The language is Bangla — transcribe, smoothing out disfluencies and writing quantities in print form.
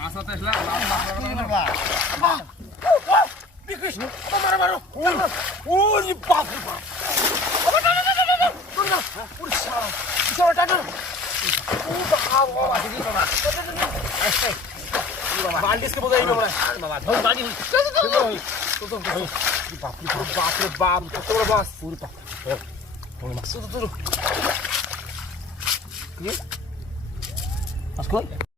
মাছ হাতে আসলাম মারো ওরে বাপ রে বাপ বান্ডিসকে বোঝাই না বাবা ধর বাড়ি বাপ রে বাপ কত বড় বাস পুরো বাপ মাছ তো তোর কি আজকে